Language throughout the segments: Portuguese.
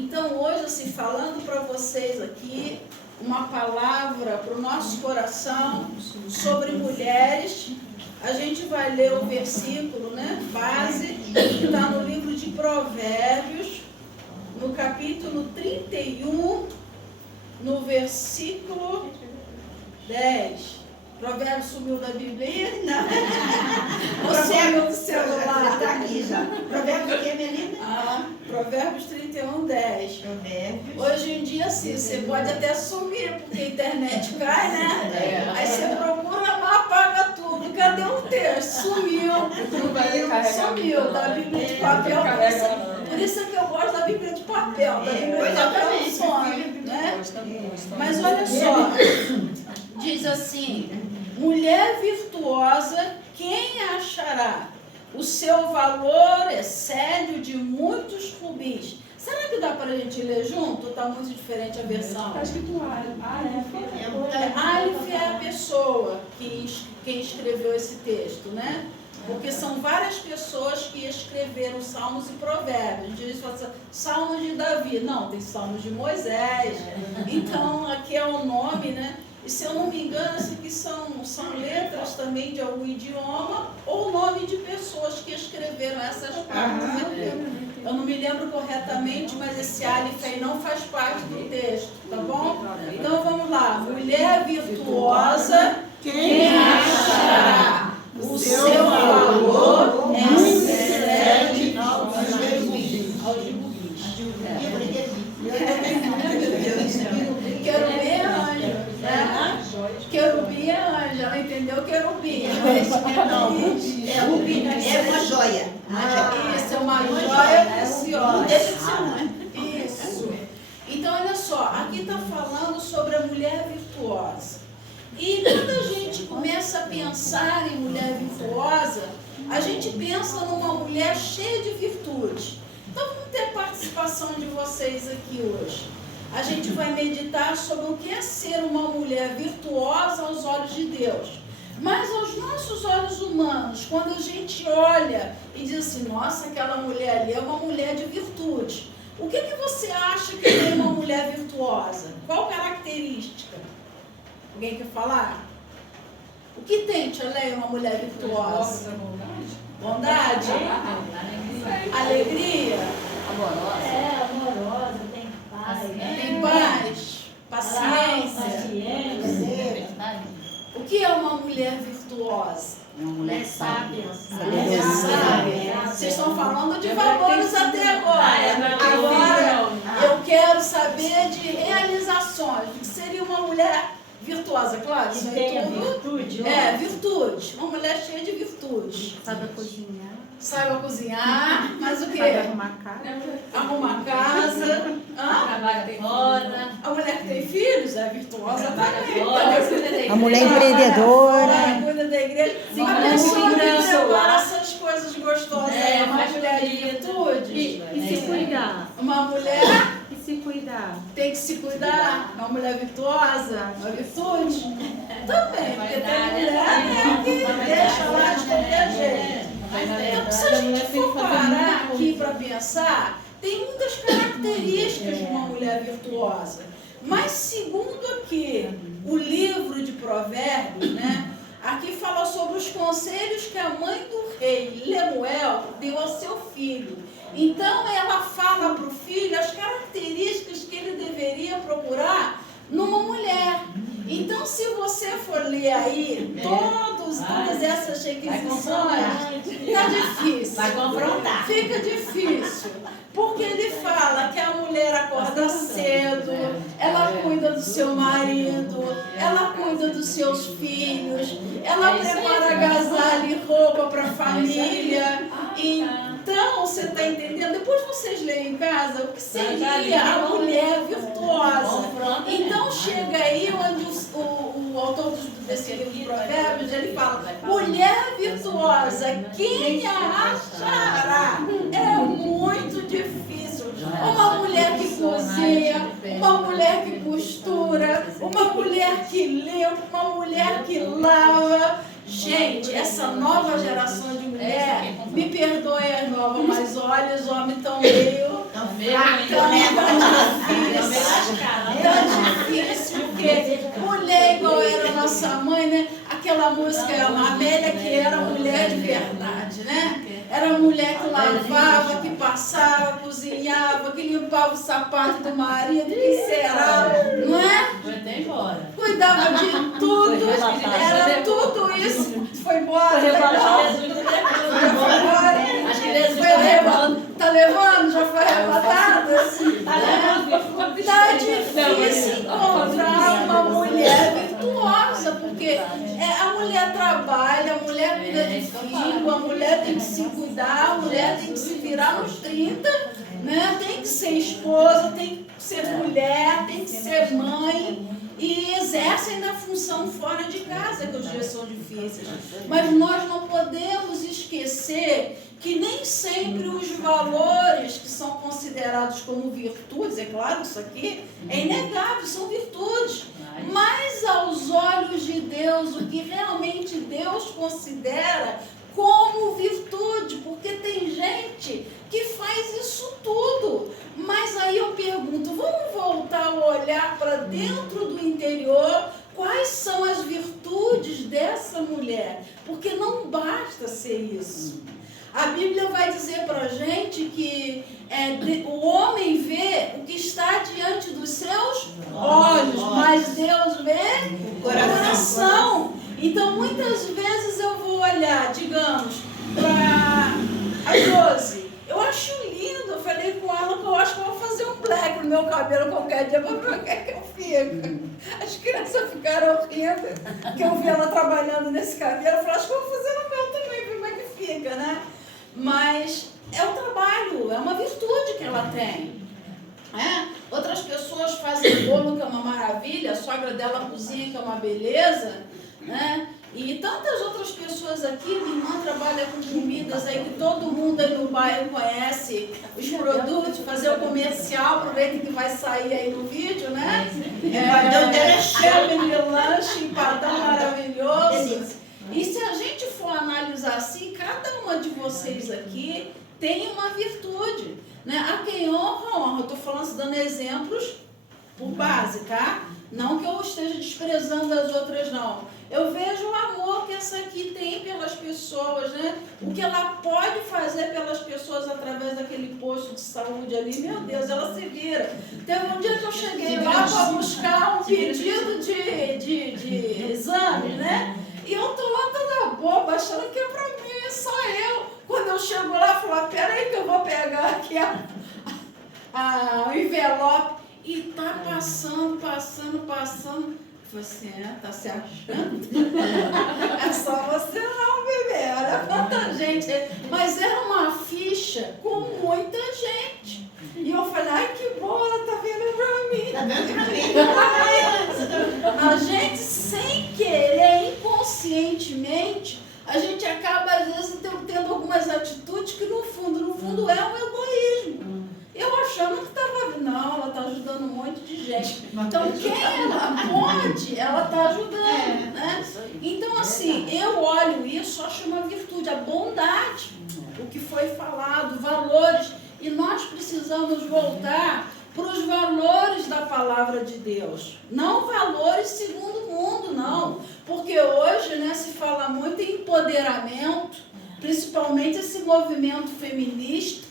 Então hoje, assim, falando para vocês aqui, uma palavra para o nosso coração sobre mulheres. A gente vai ler o versículo, né, base, que está no livro de Provérbios, no capítulo 31, no versículo 10. Provérbios sumiu da Bíblia? Não. Provérbio do celular está aqui já. Provérbio do que, menina? Provérbios 31, 10. Provérbios. Hoje em dia, sim, você pode até sumir, porque a internet cai, né? Aí você procura lá, apaga tudo. Cadê o texto? Sumiu. Sumiu da Bíblia de papel. Por isso é que eu gosto da Bíblia de papel. Da Bíblia de papel some, né? Mas olha só, diz assim: mulher virtuosa, quem a achará? O seu valor excede o de muitos rubis. Será que dá para a gente ler junto? Ou está muito diferente a versão? Está escrito Aleph é a pessoa quem escreveu esse texto, né? Porque são várias pessoas que escreveram Salmos e Provérbios. Diz Salmos de Davi. Não, tem Salmos de Moisés. Então, aqui é o nome, né? E se eu não me engano, isso aqui são letras também de algum idioma ou nome de pessoas que escreveram essas partes. Eu não me lembro corretamente, mas esse Aleph aí não faz parte do texto, tá bom? Então vamos lá. Mulher virtuosa, quem achará? O seu valor excede aos rubis. Querubim é anjo, né? Querubim é anjo, ela entendeu querubim. É uma joia. Isso, é uma joia preciosa. Deixa de ser mãe. Isso. Então, olha só, aqui está falando sobre a mulher virtuosa. E quando a gente começa a pensar em mulher virtuosa, a gente pensa numa mulher cheia de virtude. Então, vamos ter participação de vocês aqui hoje. A gente vai meditar sobre o que é ser uma mulher virtuosa aos olhos de Deus. Mas aos nossos olhos humanos, quando a gente olha e diz assim, nossa, aquela mulher ali é uma mulher de virtude. O que você acha que é uma mulher virtuosa? Qual característica? Alguém quer falar? O que tem, Tia Leia, uma mulher virtuosa? Bondade? Alegria? Amorosa, tem paz. Tem paz? Paciência? O que é uma mulher virtuosa? Uma mulher sábia. Mulher sábia. Vocês estão falando de valores até agora. Agora eu quero saber de realizações. O que seria uma mulher virtuosa? Claro, isso aí tudo. Virtude. Virtude. Uma mulher cheia de virtude. Sabe cozinhar. Saiba cozinhar, mas o quê? Sabe arrumar casa. Arrumar casa. Trabalha fora. A mulher que tem filhos é virtuosa também. A mulher empreendedora. Cuida da igreja. A pessoa que prepara essas coisas gostosas é uma mulher de virtude. E se cuidar. Uma mulher E se cuidar. tem que se cuidar. Uma mulher virtuosa, uma virtude. Também, porque tem mulher que deixa lá de qualquer jeito. Então, se a gente for parar aqui para pensar, tem muitas características de uma mulher virtuosa. Mas segundo aqui o livro de Provérbios, né, aqui fala sobre os conselhos que a mãe do rei, Lemuel, deu ao seu filho. Então ela fala para o filho as características que ele deveria procurar numa mulher. Então, se você for ler aí todas essas requisições, tá difícil. Vai confrontar. Fica difícil. Porque ele fala que a mulher acorda cedo, ela cuida do seu marido, ela cuida dos seus filhos, ela prepara agasalho e roupa para a família. Então, você está entendendo? Depois vocês leem em casa o que seria a mulher virtuosa. Então, chega aí onde o autor desse livro de Provérbios, ele fala, mulher virtuosa, quem a achará? É muito difícil. Uma mulher que cozinha, uma mulher que costura, uma mulher que limpa, uma mulher que lava. Gente, essa nova geração de mulher, me perdoe as novas, mas olha, os homens estão meio Tão fraca, tão difícil, porque mulher igual era a nossa mãe, né? Aquela música, a Amélia, que era mulher de verdade, né? Era mulher que lavava, que passava, cozinhava, que limpava o sapato do marido, que cerava, não é? Foi até embora. Cuidava de tudo, era tudo isso. Foi embora. Acho que Jesus foi levando. Tá levando? Já foi arrebatado? Tá difícil encontrar uma mulher virtuosa, porque a mulher trabalha, a mulher cuida de filho, a mulher tem que se cuidar, a mulher tem que se virar nos 30, né? Tem que ser esposa, tem que ser mulher, tem que ser mãe. E exercem ainda a função fora de casa, que os dias são difíceis. Mas nós não podemos esquecer que nem sempre os valores que são considerados como virtudes, é claro, isso aqui é inegável, são virtudes. Mas aos olhos de Deus, o que realmente Deus considera como virtude, porque tem gente que faz isso tudo. Mas aí eu pergunto, vamos voltar a olhar para dentro do interior, quais são as virtudes dessa mulher? Porque não basta ser isso. A Bíblia vai dizer para a gente que o homem vê o que está diante dos seus olhos, mas Deus vê o coração. Então, muitas vezes eu vou olhar, digamos, para a Josi. Eu acho lindo, eu falei com ela que eu acho que eu vou fazer um black no meu cabelo qualquer dia para ver o que é que eu fico. As crianças ficaram rindo, porque eu vi ela trabalhando nesse cabelo. Eu falei, acho que eu vou fazer no meu também, ver como é que fica, né? Mas é um trabalho, é uma virtude que ela tem. Outras pessoas fazem bolo, que é uma maravilha, a sogra dela cozinha, que é uma beleza, né? E tantas outras pessoas aqui, minha irmã trabalha com comidas aí que todo mundo aí no bairro conhece os produtos, fazer o comercial, aproveita que vai sair aí no vídeo, né? Chefe de lanche, empadão maravilhoso. E se a gente for analisar assim, cada uma de vocês aqui tem uma virtude, né? A quem honra, honra. Eu estou falando, dando exemplos por base, tá? Não que eu esteja desprezando as outras, não. Eu vejo o amor que essa aqui tem pelas pessoas, né? O que ela pode fazer pelas pessoas através daquele posto de saúde ali, meu Deus, ela se vira. Teve um dia que eu cheguei lá para buscar um pedido de exame, né? E eu tô lá toda boba, achando que é pra mim, é só eu. Quando eu chego lá, eu falo, peraí que eu vou pegar aqui o envelope. E tá passando. Você tá se achando? É só você não, bebê. Olha quanta gente. Mas era uma ficha com muita gente. E eu falei, ai que bom, ela tá vindo pra mim. Tá vendo pra mim? A gente, sem querer, inconscientemente, a gente acaba, às vezes, tendo algumas atitudes que, no fundo, é um egoísmo. Eu achando que estava... Não, ela está ajudando um monte de gente. Então, quem ela pode, ela está ajudando, né? Então, assim, eu olho isso, acho uma virtude, a bondade, o que foi falado, valores. E nós precisamos voltar para os valores da palavra de Deus. Não valores segundo o mundo, não. Porque hoje, né, se fala muito em empoderamento, principalmente esse movimento feminista.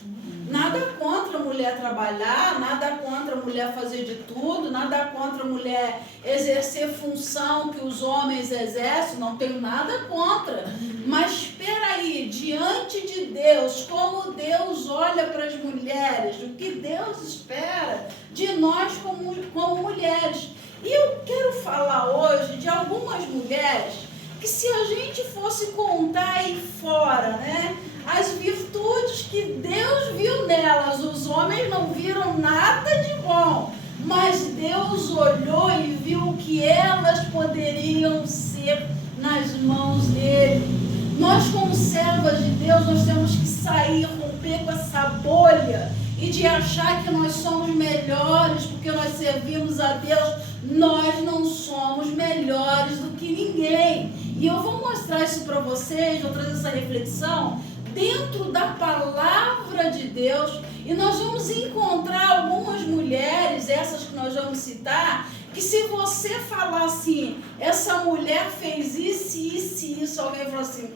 Nada contra a mulher trabalhar, nada contra a mulher fazer de tudo, nada contra a mulher exercer função que os homens exercem, não tenho nada contra. Mas espera aí, diante de Deus, como Deus olha para as mulheres, o que Deus espera de nós como mulheres. E eu quero falar hoje de algumas mulheres que, se a gente fosse contar aí fora, né, as virtudes que Deus viu nelas, os homens não viram nada de bom, mas Deus olhou e viu que elas poderiam ser nas mãos dele. Nós, como servas de Deus, nós temos que sair, romper com essa bolha e de achar que nós somos melhores porque nós servimos a Deus. Nós não somos melhores do que ninguém. E eu vou mostrar isso para vocês, vou trazer essa reflexão dentro da palavra de Deus, e nós vamos encontrar algumas mulheres, essas que nós vamos citar, que se você falar assim, essa mulher fez isso, isso e isso, alguém fala assim,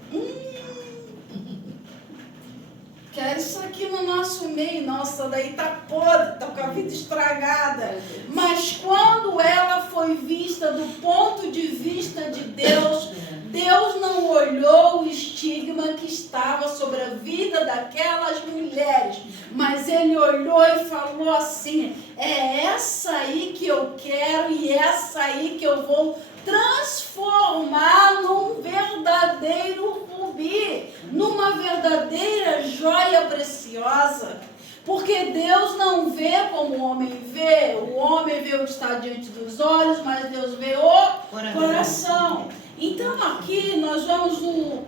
quero isso aqui no nosso meio, nossa, daí tá podre, tá com a vida estragada. Mas quando ela foi vista do ponto de vista de Deus, Deus não olhou o estigma que estava sobre a vida daquelas mulheres, mas Ele olhou e falou assim, é essa aí que eu quero e essa aí que eu vou transformar num verdadeiro rubi, numa verdadeira joia preciosa. Porque Deus não vê como o homem vê. O homem vê o que está diante dos olhos, mas Deus vê o coração. Então aqui nós vamos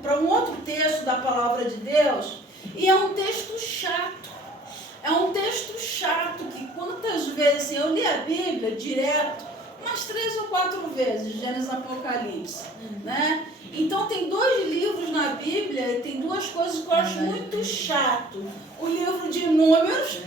para um outro texto da palavra de Deus, e é um texto chato. É um texto chato que quantas vezes eu li a Bíblia direto, umas 3 ou 4 vezes, Gênesis e Apocalipse, né? Então tem 2 livros na Bíblia e tem 2 coisas que eu acho muito chato. O livro de Números,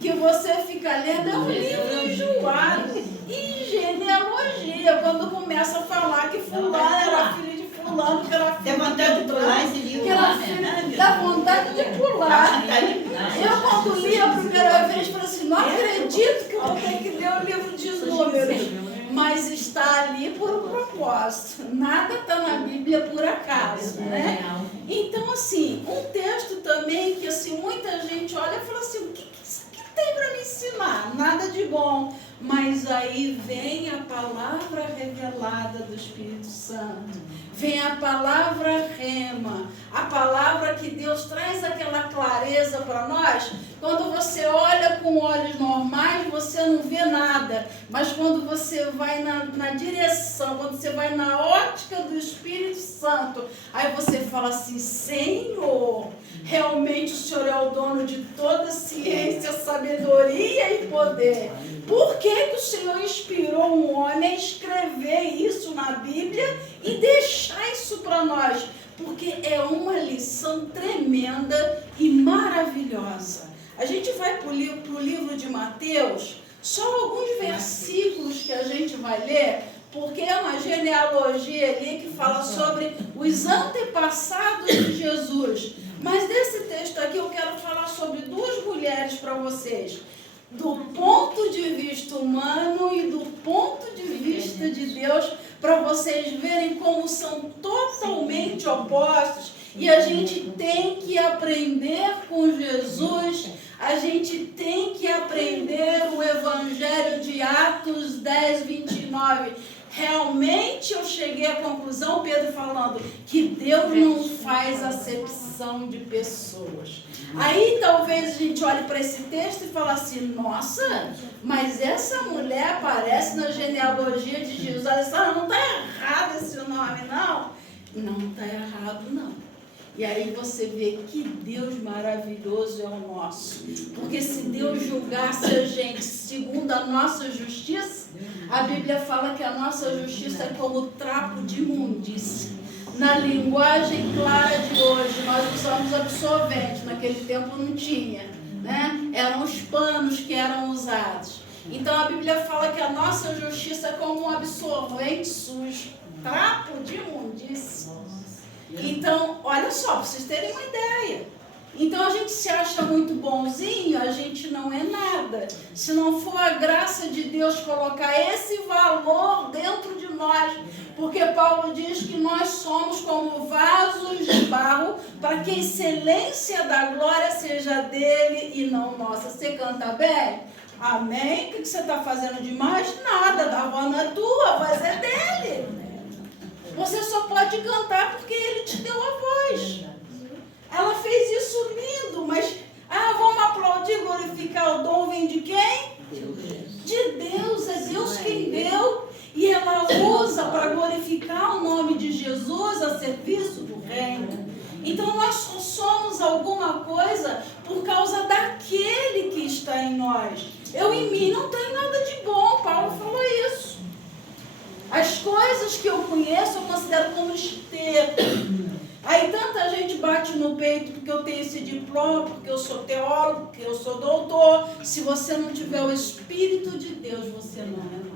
que você fica lendo, é um livro enjoado. E genealogia, quando começa a falar que fulano era filho de fulano, que era filho Dá vontade de pular esse que livro. era filho, dá vontade de pular. Eu quando li a primeira vez, falei assim, não acredito que eu vou ter que ler o livro de Números. Mas está ali por um propósito. Nada está na Bíblia por acaso, né? Então, assim, um texto também que assim, muita gente olha e fala assim, o que isso aqui tem para me ensinar? Nada de bom. Mas aí vem a palavra revelada do Espírito Santo. Vem a palavra rema, a palavra que Deus traz aquela clareza para nós. Quando você olha com olhos normais, você não vê nada. Mas quando você vai na direção, quando você vai na ótica do Espírito Santo, aí você fala assim, Senhor, realmente o Senhor é o dono de toda ciência, sabedoria e poder. Por que o Senhor inspirou um homem a escrever isso na Bíblia e deixar isso para nós? Porque é uma lição tremenda e maravilhosa. A gente vai para o livro de Mateus, só alguns versículos que a gente vai ler, porque é uma genealogia ali que fala sobre os antepassados de Jesus. Mas desse texto aqui eu quero falar sobre 2 mulheres para vocês. Do ponto de vista humano e do ponto de vista de Deus, para vocês verem como são totalmente opostos. E a gente tem que aprender com Jesus, a gente tem que aprender o Evangelho de Atos 10, 29. Realmente eu cheguei à conclusão, Pedro falando, que Deus não faz acepção de pessoas. Aí talvez a gente olhe para esse texto e fale assim, nossa, mas essa mulher aparece na genealogia de Jesus. Alessandra, não está errado esse nome, não? Não está errado, não. E aí você vê que Deus maravilhoso é o nosso. Porque se Deus julgasse a gente segundo a nossa justiça, a Bíblia fala que a nossa justiça é como trapo de imundície. Na linguagem clara de hoje, nós usamos absorvente, naquele tempo não tinha, né? Eram os panos que eram usados. Então a Bíblia fala que a nossa justiça é como um absorvente sujo, trapo de imundície. Então, olha só, para vocês terem uma ideia. Então a gente se acha muito bonzinho, a gente não é nada. Se não for a graça de Deus colocar esse valor dentro de nós, porque Paulo diz que nós somos como vasos de barro, para que a excelência da glória seja dele e não nossa. Você canta bem? Amém? O que você está fazendo demais? Nada, a voz não é tua, a voz é dele. Você só pode cantar porque ele te deu a voz. Ela fez isso lindo, mas vamos aplaudir, glorificar o dom vem de quem? De Deus, é Deus quem deu. E ela usa para glorificar o nome de Jesus a serviço do reino. Então nós só somos alguma coisa por causa daquele que está em nós. Eu em mim não tenho nada de bom, Paulo falou isso. As coisas que eu conheço eu considero como esterco. A Aí tanta gente bate no peito porque eu tenho esse diploma, porque eu sou teólogo, porque eu sou doutor. Se você não tiver o Espírito de Deus, você não é nada.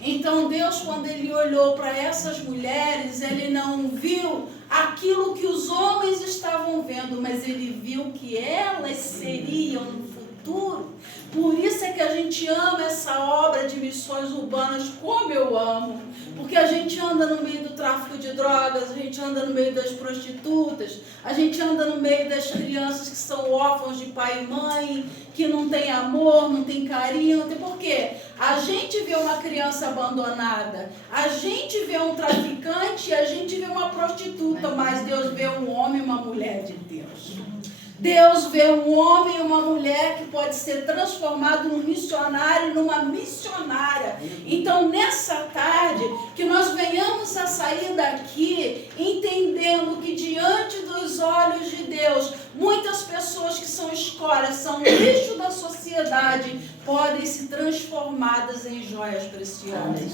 Então Deus, quando Ele olhou para essas mulheres, Ele não viu aquilo que os homens estavam vendo, mas Ele viu que elas seriam no futuro. Por isso é que a gente ama essa obra de missões urbanas, como eu amo. Porque a gente anda no meio do tráfico de drogas, a gente anda no meio das prostitutas, a gente anda no meio das crianças que são órfãos de pai e mãe, que não tem amor, não tem carinho, não tem porquê. A gente vê uma criança abandonada, a gente vê um traficante, a gente vê uma prostituta, mas Deus vê um homem e uma mulher de Deus. Deus vê um homem e uma mulher que pode ser transformado num missionário, numa missionária. Então, nessa tarde, que nós venhamos a sair daqui entendendo que diante dos olhos de Deus, muitas pessoas que são escórias, são lixo da sociedade, podem se transformadas em joias preciosas.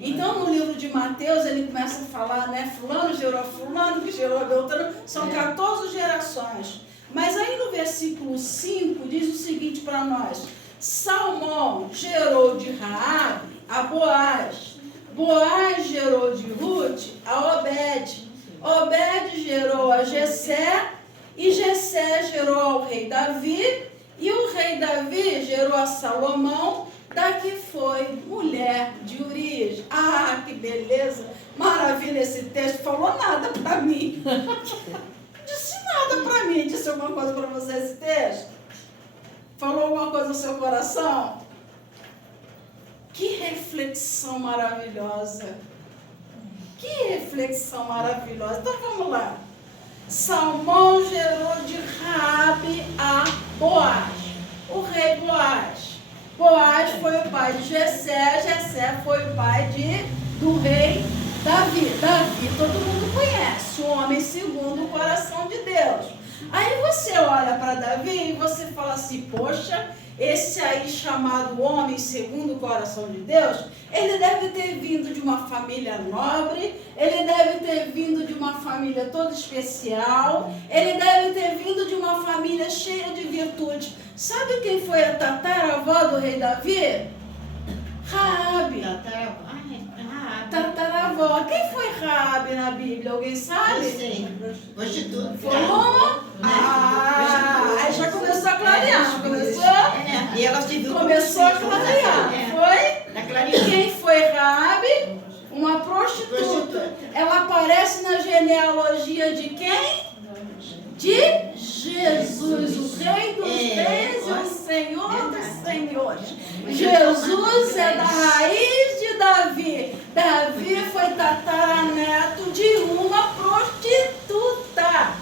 Então, no livro de Mateus, ele começa a falar, né? Fulano gerou fulano, que gerou Beltrano, são 14 gerações. Mas aí no versículo 5 diz o seguinte para nós: Salmão gerou de Raabe a Boaz, Boaz gerou de Ruth a Obed, Obed gerou a Jessé, e Jessé gerou ao rei Davi, e o rei Davi gerou a Salomão, da que foi mulher de Urias. Ah, que beleza, maravilha esse texto, falou nada para mim. Disse nada para mim. Disse alguma coisa para você esse texto? Falou alguma coisa no seu coração? Que reflexão maravilhosa. Que reflexão maravilhosa. Então vamos lá. Salmão gerou de Raabe a Boaz, o rei Boaz. Boaz foi o pai de Jessé, Jessé foi o pai do rei Davi. Davi todo mundo conhece, o homem segundo o coração de Deus. Aí você olha para Davi e você fala assim: poxa, esse aí chamado homem segundo o coração de Deus, ele deve ter vindo de uma família nobre, ele deve ter vindo de uma família toda especial, ele deve ter vindo de uma família cheia de virtudes. Sabe quem foi a tataravó do rei Davi? Raabe. Tataravó. Quem foi Raabe na Bíblia? Alguém sabe? Eu sei. Prostituta. Foi uma? Aí já começou a clarear. Começou? E ela se viu Começou a clarear. Foi? Na clarear. Quem foi Raabe? Uma prostituta. Ela aparece na genealogia de quem? De Jesus, o Rei dos Reis e o Senhor dos Senhores. Jesus é da raiz de Davi. Davi foi tataraneto de uma prostituta.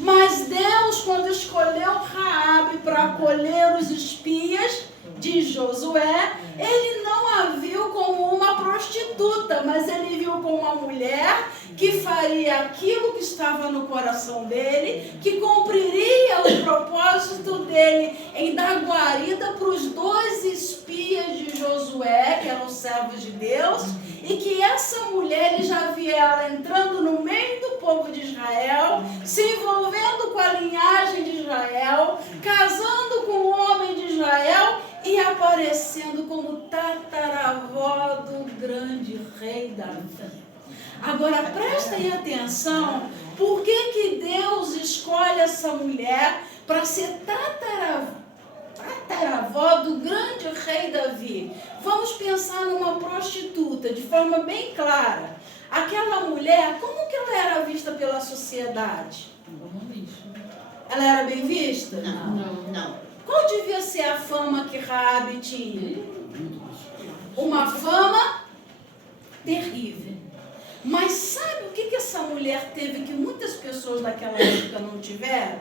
Mas Deus, quando escolheu Raabe para acolher os espias de Josué, ele não a viu como uma prostituta, mas ele viu como uma mulher que faria aquilo que estava no coração dele, que cumpriria o propósito dele em dar guarida para os 2 espias de Josué, que eram servos de Deus, e que essa mulher, ele já via ela entrando no meio do povo de Israel, se envolvendo com a linhagem de Israel, casando com o homem de Israel e aparecendo como tataravó do grande rei Davi. Agora prestem atenção, por que Deus escolhe essa mulher para ser tataravó do grande rei Davi? Vamos pensar numa prostituta de forma bem clara. Aquela mulher, como que ela era vista pela sociedade? Ela era bem vista? Não. Qual devia ser a fama que Raabe tinha? Uma fama terrível. Mas sabe o que essa mulher teve que muitas pessoas daquela época não tiveram?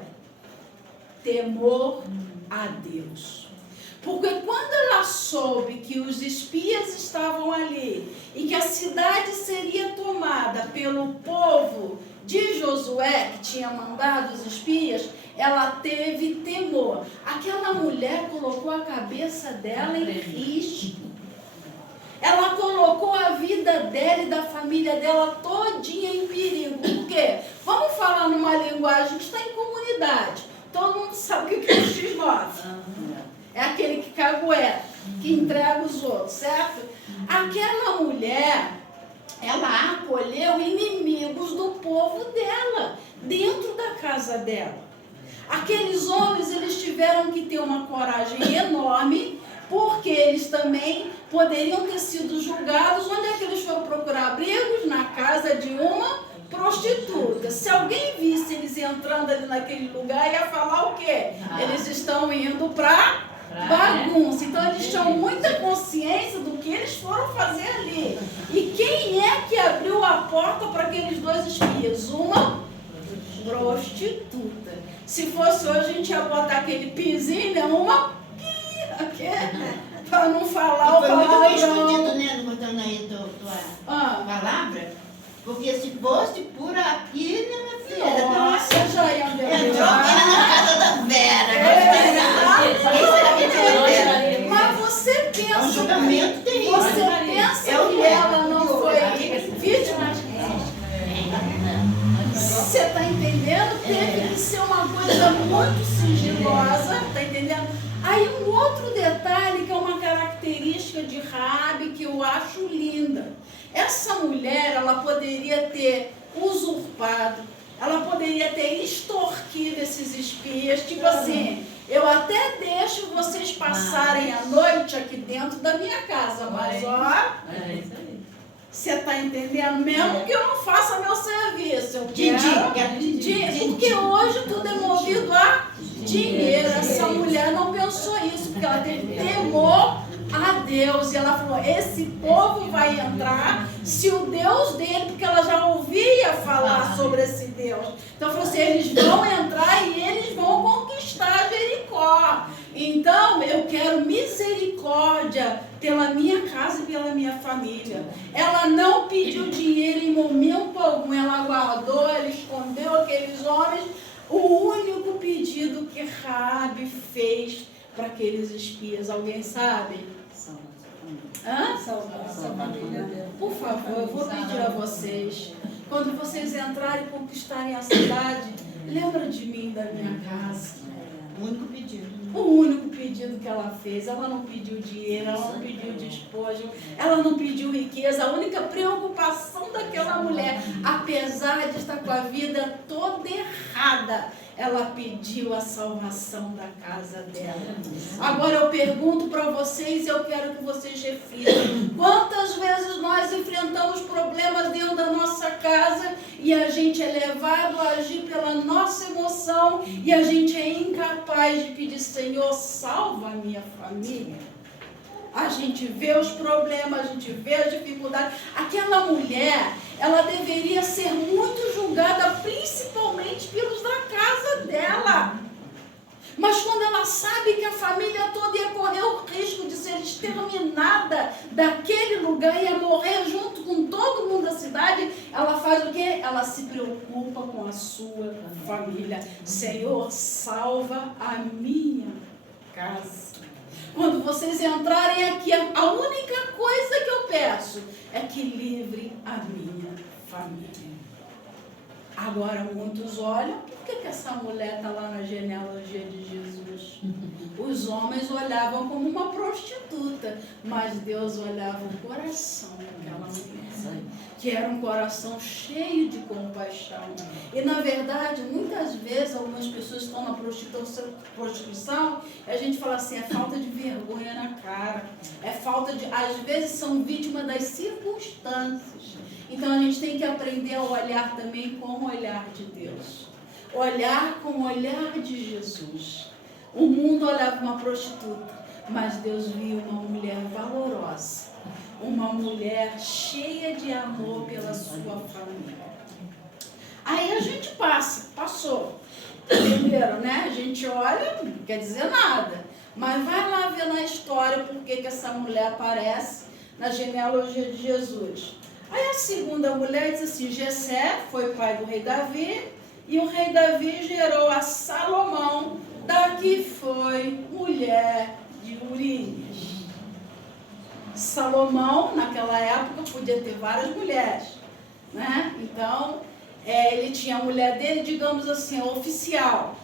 Temor a Deus. Porque quando ela soube que os espias estavam ali e que a cidade seria tomada pelo povo de Josué, que tinha mandado os espias, ela teve temor. Aquela mulher colocou a cabeça dela em risco. Ela colocou a vida dela e da família dela todinha em perigo. Por quê? Vamos falar numa linguagem que está em comunidade. Todo mundo sabe o que é o X9. É aquele que cagueta, que entrega os outros, certo? Aquela mulher, ela acolheu inimigos do povo dela, dentro da casa dela. Aqueles homens, eles tiveram que ter uma coragem enorme, porque eles também poderiam ter sido julgados. Onde é que eles foram procurar abrigos? Na casa de uma prostituta. Se alguém visse eles entrando ali naquele lugar, ia falar o quê? Eles estão indo para bagunça. Então eles tinham muita consciência do que eles foram fazer ali. E quem é que abriu a porta para aqueles dois espias? Uma prostituta. Se fosse hoje, a gente ia botar aquele pizinho, né? Uma para não falar o foi muito bem palavrão. escondido, né? Não botando aí tua palavra. Porque se fosse por aqui, né, minha filha? Nossa, já ia Entrou aqui na casa da Vera. Mas você É um pensa, julgamento terrível. você pensa Eu que não ela não foi vítima? Você está entendendo? Teve que ser uma coisa muito sigilosa, está entendendo? Aí um outro detalhe que é uma característica de Raabe que eu acho linda. Essa mulher, ela poderia ter usurpado, ela poderia ter extorquido esses espias, tipo assim, eu até deixo vocês passarem a noite aqui dentro da minha casa, mas ó, você está entendendo? Mesmo que eu não faça meu serviço, eu quero porque hoje tudo é movido a dinheiro. Essa mulher não pensou isso, porque ela teve temor a Deus. E ela falou, esse povo vai entrar se o Deus dele, porque ela já ouvia falar sobre esse Deus. Então ela falou assim, eles vão entrar e eles vão conquistar Jericó. Então eu quero misericórdia pela minha casa e pela minha família. Ela não pediu dinheiro em momento algum, ela guardou, ela escondeu aqueles homens. O único pedido que Raabe fez para aqueles espias, alguém sabe? Salvar a família dela. Por favor, eu vou pedir a vocês, quando vocês entrarem e conquistarem a cidade, lembra de mim, da minha casa. O único pedido. O único pedido que ela fez, ela não pediu dinheiro, ela não pediu despojo, ela não pediu riqueza. A única preocupação daquela mulher, apesar de estar com a vida toda errada, ela pediu a salvação da casa dela. Agora eu pergunto para vocês, eu quero que vocês reflitam. Quantas vezes nós enfrentamos problemas dentro da nossa casa e a gente é levado a agir pela nossa emoção e a gente é incapaz de pedir, Senhor, salva a minha família? A gente vê os problemas, a gente vê as dificuldades. Aquela mulher, ela deveria ser muito julgada, principalmente pelos da casa dela. Mas quando ela sabe que a família toda ia correr o risco de ser exterminada daquele lugar, ia morrer junto com todo mundo da cidade, ela faz o quê? Ela se preocupa com a sua família. Senhor, salva a minha casa. Quando vocês entrarem aqui, a única coisa que eu peço é que livrem a minha família. Agora muitos olham, por que essa mulher está lá na genealogia de Jesus? Os homens olhavam como uma prostituta, mas Deus olhava o coração daquela mulher, que era um coração cheio de compaixão. E na verdade, muitas vezes, algumas pessoas estão na prostituição, e a gente fala assim, é falta de vergonha na cara, é falta de, às vezes são vítimas das circunstâncias. Então a gente tem que aprender a olhar também com o olhar de Deus. Olhar com o olhar de Jesus. O mundo olhava uma prostituta, mas Deus viu uma mulher valorosa. Uma mulher cheia de amor pela sua família. Aí a gente passou. Entenderam, né? A gente olha, não quer dizer nada. Mas vai lá ver na história por que essa mulher aparece na genealogia de Jesus. Aí a segunda mulher diz assim, Jessé foi pai do rei Davi, e o rei Davi gerou a Salomão, da que foi mulher de Urias. Salomão, naquela época, podia ter várias mulheres, né? Então, ele tinha a mulher dele, digamos assim, oficial.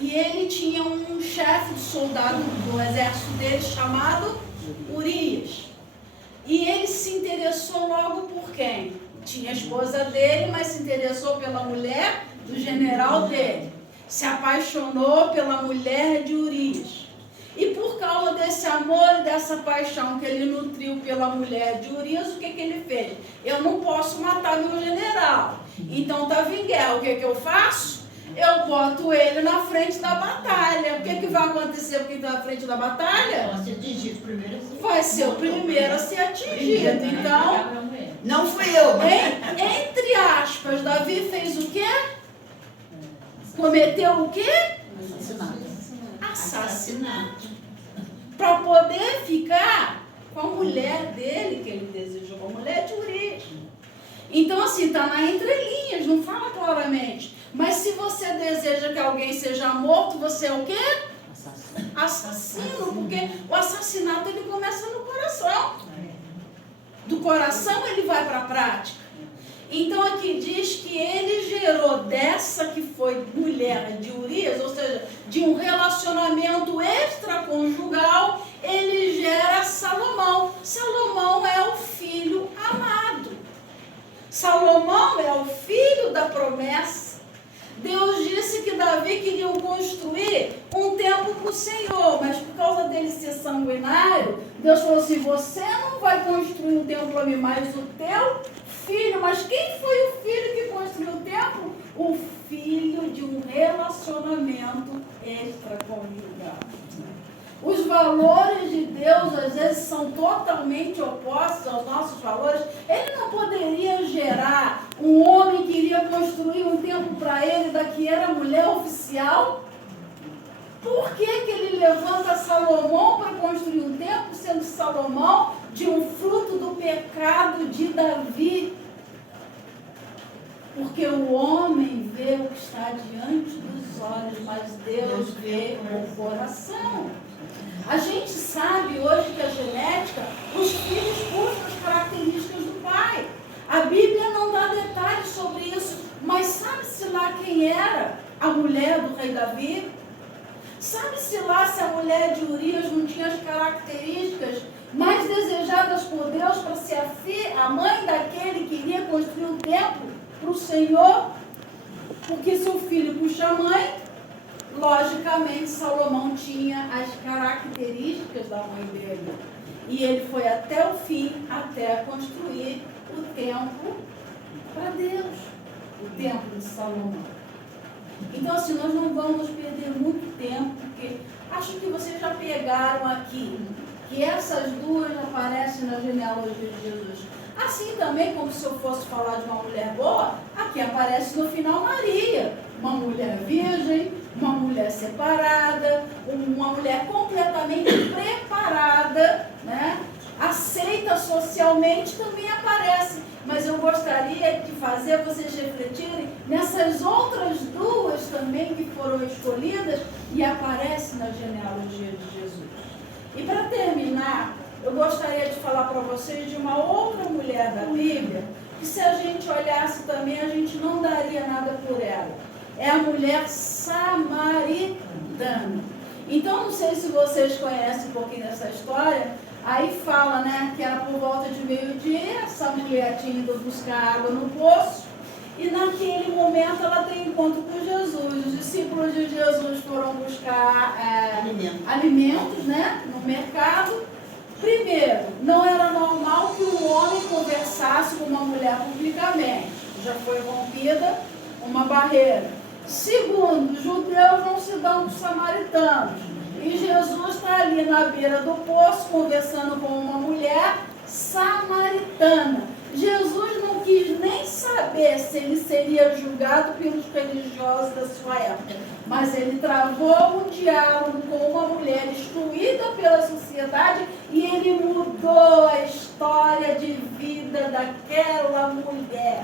E ele tinha um chefe de soldado do exército dele chamado Urias. E ele se interessou logo por quem? Tinha a esposa dele, mas se interessou pela mulher do general dele. Se apaixonou pela mulher de Urias. E por causa desse amor e dessa paixão que ele nutriu pela mulher de Urias, o que ele fez? Eu não posso matar meu general. Então estava em guerra. O que eu faço? Eu boto ele na frente da batalha. O que vai acontecer com quem está na frente da batalha? Vai ser atingido primeiro. Vai ser o primeiro a ser atingido. Então, não fui eu. entre aspas, Davi fez o quê? Cometeu o quê? Assassinato. Para poder ficar com a mulher dele, que ele desejou, a mulher de Urias. Então, assim, está na entrelinhas, não fala claramente. Mas se você deseja que alguém seja morto, você é o quê? Assassino, porque o assassinato ele começa no coração. Do coração ele vai para a prática. Então aqui diz que ele gerou dessa que foi mulher de Urias, ou seja, de um relacionamento extraconjugal, ele gera Salomão. Salomão é o filho amado. Salomão é o filho da promessa. Deus disse que Davi queria construir um templo para o Senhor, mas por causa dele ser sanguinário, Deus falou assim, você não vai construir um templo para mim, mas o teu filho. Mas quem foi o filho que construiu o templo? O filho de um relacionamento extraconjugal. Os valores de Deus, às vezes, são totalmente opostos aos nossos valores. Ele não poderia gerar um homem que iria construir um templo para ele, daqui era mulher oficial. Por que ele levanta Salomão para construir um templo, sendo Salomão de um fruto do pecado de Davi? Porque o homem vê o que está diante dos olhos, mas Deus vê o coração. A gente sabe hoje que a genética, os filhos puxam as características do pai. A Bíblia não dá detalhes sobre isso, mas sabe-se lá quem era a mulher do rei Davi? Sabe-se lá se a mulher de Urias não tinha as características mais desejadas por Deus para ser a mãe daquele que iria construir um templo para o Senhor? Porque se o filho puxa a mãe, logicamente Salomão tinha as características da mãe dele. E ele foi até o fim, até construir o templo para Deus. O templo de Salomão. Então, assim, nós não vamos perder muito tempo, porque acho que vocês já pegaram aqui que essas duas aparecem na genealogia de Jesus. Assim também, como se eu fosse falar de uma mulher boa, aqui aparece no final Maria, uma mulher virgem, uma mulher separada, uma mulher completamente preparada, né? Aceita socialmente, também aparece. Mas eu gostaria de fazer vocês refletirem nessas outras duas também que foram escolhidas e aparecem na genealogia de Jesus. E para terminar, eu gostaria de falar para vocês de uma outra mulher da Bíblia, que se a gente olhasse também, a gente não daria nada por ela. É a mulher samaritana. Então, não sei se vocês conhecem um pouquinho dessa história. Aí fala, né, que era por volta de meio-dia, essa mulher tinha ido buscar água no poço, e naquele momento ela tem encontro com Jesus. Os discípulos de Jesus foram buscar alimentos, né, no mercado. Primeiro, não era normal que um homem conversasse com uma mulher publicamente. Já foi rompida uma barreira. Segundo, os judeus não se dão com os samaritanos. E Jesus está ali na beira do poço, conversando com uma mulher samaritana. Jesus não quis nem saber se ele seria julgado pelos religiosos da sua época, mas ele travou um diálogo com uma mulher excluída pela sociedade e ele mudou a história de vida daquela mulher.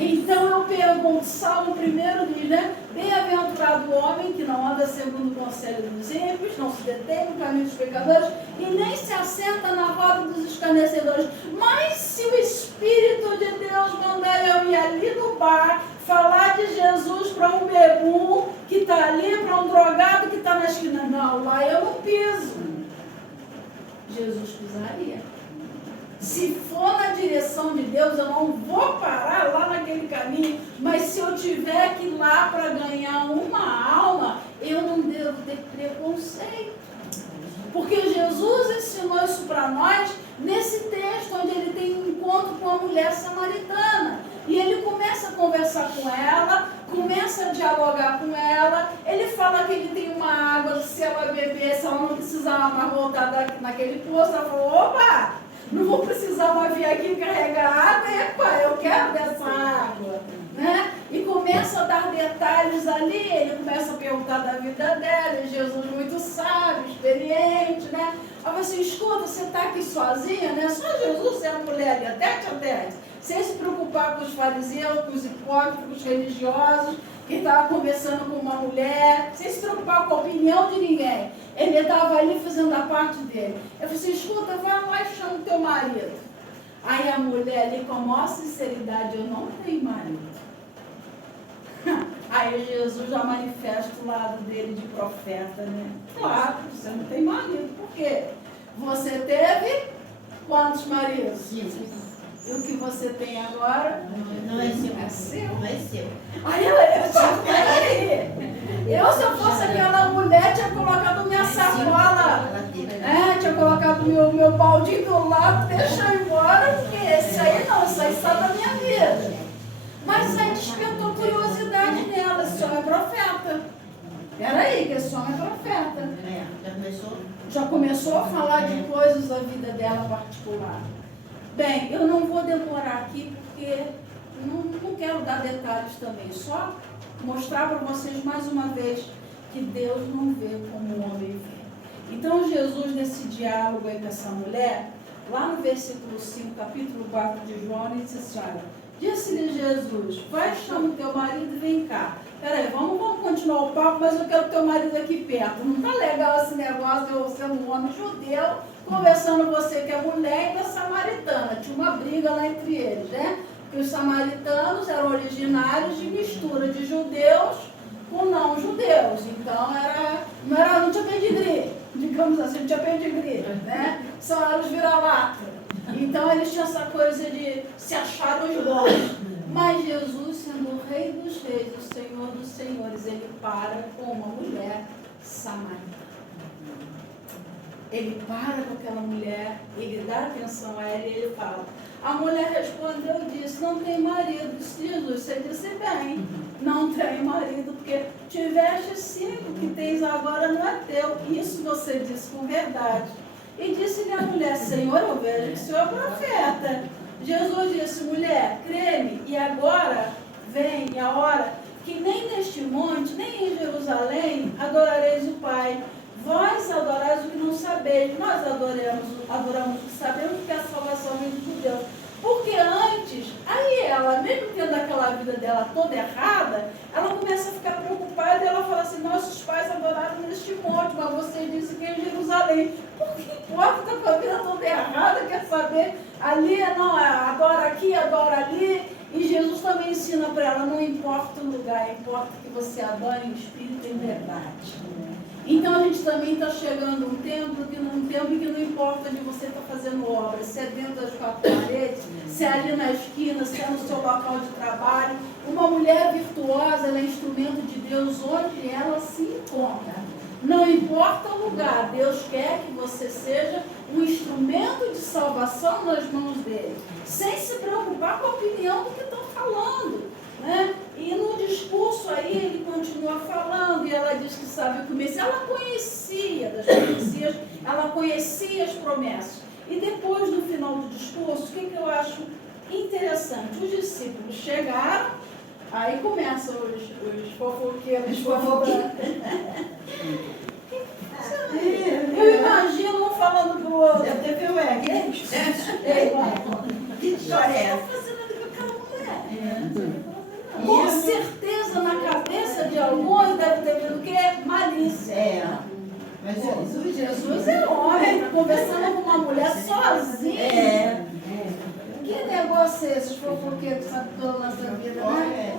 Então eu pergunto, Salmo 1 diz, né? Bem-aventurado o homem que não anda segundo o conselho dos ímpios, não se detém no caminho dos pecadores e nem se assenta na roda dos escarnecedores. Mas se o Espírito de Deus mandar eu ir ali no bar, falar de Jesus para um bebum que está ali, para um drogado que está na esquina. Não, lá eu não piso. Jesus pisaria. Se for na direção de Deus, eu não vou parar lá naquele caminho, mas se eu tiver que ir lá para ganhar uma alma, eu não devo ter preconceito. Porque Jesus ensinou isso para nós nesse texto, onde ele tem um encontro com a mulher samaritana. E ele começa a conversar com ela, começa a dialogar com ela. Ele fala que ele tem uma água, que se ela beber, se ela não precisar mais voltar naquele poço, ela falou, opa, não vou precisar mais vir aqui carregar água, epa, eu quero dessa água. Né? E começa a dar detalhes ali, ele começa a perguntar da vida dela, e Jesus muito sábio, experiente, né? Aí fala assim, escuta, você está aqui sozinha, né? Só Jesus é a mulher ali, tete a tete, sem se preocupar com os fariseus, com os hipócritas, com os religiosos, que estava conversando com uma mulher, sem se preocupar com a opinião de ninguém. Ele estava ali fazendo a parte dele. Eu falei assim, escuta, vai lá e chama o teu marido. Aí a mulher ali, com a maior sinceridade, eu não tenho marido. Aí Jesus já manifesta o lado dele de profeta, né? Claro, você não tem marido. Por quê? Você teve quantos maridos? Jesus. E o que você tem agora? Não é seu. É seu. Não é seu. Aí eu disse, peraí. Eu, se eu fosse aquela mulher, tinha colocado minha sacola. Tinha colocado meu baldinho do lado, deixa eu ir embora, porque esse aí não, isso aí está na minha vida. Mas aí despertou curiosidade nela, esse homem é profeta. Peraí, que esse homem é profeta. Já começou a falar de coisas da vida dela particular. Bem, eu não vou demorar aqui, porque não quero dar detalhes também, só mostrar para vocês mais uma vez que Deus não vê como o homem vê. Então Jesus, nesse diálogo aí com essa mulher, lá no versículo 5, capítulo 4 de João, ele disse assim, olha, disse-lhe Jesus, vai, chama o teu marido e vem cá. Peraí, vamos continuar o papo, mas eu quero o teu marido aqui perto. Não tá legal esse negócio de eu ser um homem judeu, conversando você que é mulher e da samaritana. Tinha uma briga lá entre eles, né? Porque os samaritanos eram originários de mistura de judeus com não judeus. Então não tinha pedigree, digamos assim, não tinha pedigree, né? Só eram os vira-lata. Então eles tinham essa coisa de se achar os bons. Mas Jesus, sendo o Rei dos Reis, o Senhor dos Senhores, ele para com uma mulher samaritana. Ele para com aquela mulher, ele dá atenção a ela e ele fala. A mulher respondeu e disse, não tem marido. Disse Jesus, você disse bem, não tem marido, porque tiveste 5, que tens agora não é teu. Isso você disse com verdade. E disse-lhe a mulher, Senhor, eu vejo que o Senhor é profeta. Jesus disse, mulher, crê-me, e agora vem a hora que nem neste monte, nem em Jerusalém, adorareis o Pai. Vós adorais o que não sabeis, nós adoramos o que sabemos, que a salvação vem dos judeus. Porque antes, aí ela, mesmo tendo aquela vida dela toda errada, ela começa a ficar preocupada e ela fala assim, nossos pais adoraram neste monte, mas vocês dizem que é em Jerusalém. Por que importa, está com a vida toda errada, quer saber? Ali, não, adora aqui, adora ali. E Jesus também ensina para ela, não importa o lugar, importa que você adore em espírito e em verdade. Então a gente também está chegando um tempo que não importa onde você está fazendo obra, se é dentro das 4 paredes, se é ali na esquina, se é no seu local de trabalho. Uma mulher virtuosa, ela é instrumento de Deus onde ela se encontra. Não importa o lugar, Deus quer que você seja um instrumento de salvação nas mãos dele, sem se preocupar com a opinião do que estão falando. Né? E no discurso aí ele continua falando, e ela diz que sabe o que o Messias, ela conhecia das profecias, ela conhecia as promessas. E depois, no final do discurso, o que eu acho interessante? Os discípulos chegaram, aí começam os fofoqueiros. Eu imagino um falando pro outro. Você viu, que história é essa? Com certeza na cabeça de alguns deve ter vindo o quê? Malícia. Mas Jesus é homem, está conversando com uma mulher sozinha. Que negócio é esse, fofoqueiros, sabe, toda a nossa vida, né?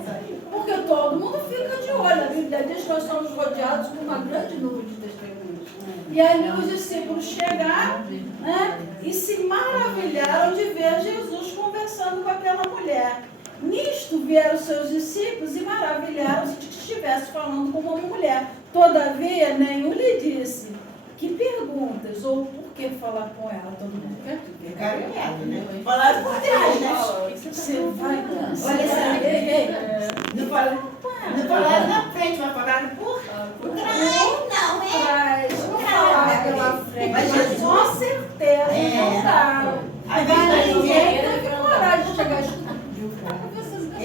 Por Porque todo mundo fica de olho. A Bíblia diz que nós somos rodeados por uma grande nuvem de testemunhas. E aí os discípulos chegaram, né, e se maravilharam de ver Jesus conversando com aquela mulher. Nisto vieram seus discípulos e maravilharam-se de que estivesse falando com uma mulher. Todavia, nenhum lhe disse: que perguntas ou por que falar com ela? Todo mundo quer tudo. Ficaram ela, né? Falaram por trás, né? Você vai dançar. Olha só, não falaram na frente, mas falaram por trás. Não falaram pela frente, Mas mas Jesus- com certeza contaram. Aí Mas ninguém ninguém- teve coragem de chegar e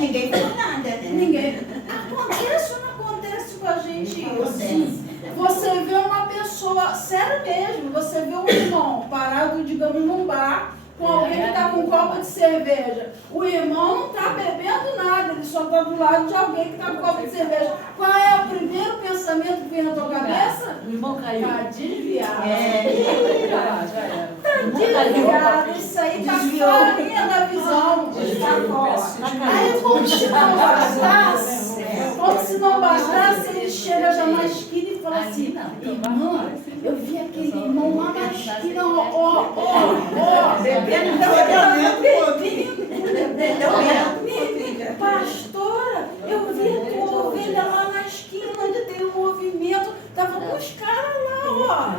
ninguém falou nada, né? ninguém. Acontece ou não acontece com a gente isso? Acontece. Você vê uma pessoa, sério mesmo, você vê um irmão parado, digamos, num bar, com alguém que está com um copo de cerveja. O irmão não está bebendo nada, ele só está do lado de alguém que está com um copo de cerveja. Qual é o primeiro pensamento que vem na tua cabeça? O irmão caiu. Tá desviado. Já era. Tá desviado, isso aí tá Desviou. fora da visão. Aí, como se não bastasse, ele chega já na esquina e fala assim: irmã, eu vi aquele irmão lá na esquina, ó, bebendo, pastora, eu vi a tua ovelha lá na esquina onde tem um movimento, tava com os caras lá, ó.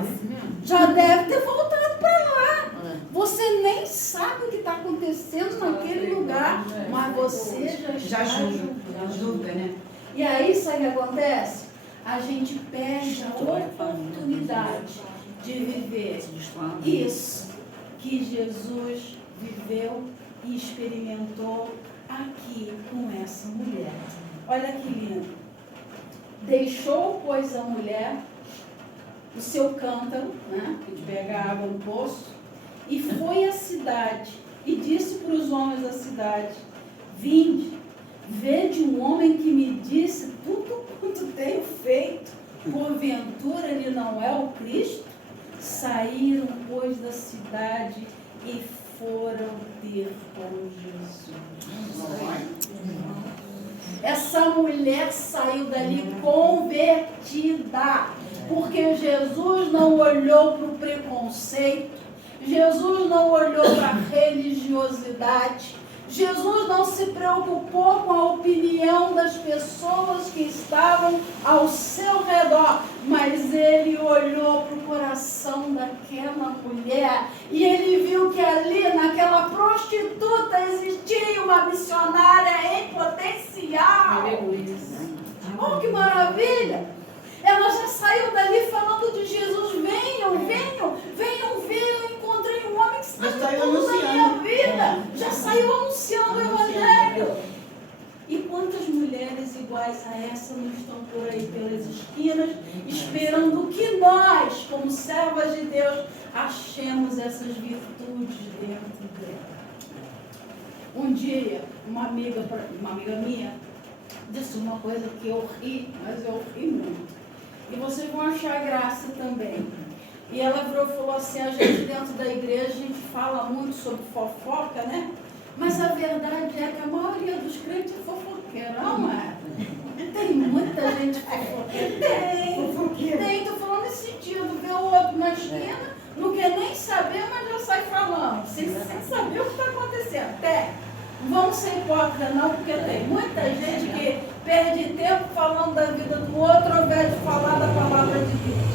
Já deve ter voltado para lá. Você nem sabe o que está acontecendo naquele lugar, mas você já julga, né? E aí, sabe o que acontece? A gente perde a oportunidade de viver isso que Jesus viveu e experimentou aqui com essa mulher. Olha que lindo. Deixou, pois, a mulher o seu cântaro, né, que pega água no poço, e foi à cidade e disse para os homens da cidade: vinde, vede um homem que me disse tudo quanto tenho feito, porventura ele não é o Cristo? Saíram, pois, da cidade e foram ter com Jesus. Essa mulher saiu dali convertida, porque Jesus não olhou para o preconceito, Jesus não olhou para a religiosidade, Jesus não se preocupou com a opinião das pessoas que estavam ao seu redor, mas ele olhou para o coração daquela mulher e ele viu que ali, naquela prostituta, existia uma missionária em potencial. Oh, que maravilha! Ela já saiu dali falando de Jesus: venham ver, eu encontrei um homem que está tudo na minha vida. Já saiu anunciando o Evangelho. E quantas mulheres iguais a essa não estão por aí pelas esquinas, esperando que nós, como servas de Deus, achemos essas virtudes dentro dela. Um dia, uma amiga minha disse uma coisa que eu ri, mas eu ri muito. E vocês vão achar graça também. E ela virou e falou assim: a gente dentro da igreja, a gente fala muito sobre fofoca, né? Mas a verdade é que a maioria dos crentes é fofoqueira, não é? Tem muita gente fofoqueira. Tem, tô falando nesse sentido, vê o outro na esquina, não quer nem saber, mas já sai falando, sem saber o que está acontecendo. Até, não vamos ser hipócritas não, porque tem muita gente que perde tempo falando da vida do outro ao invés de falar da palavra de Deus.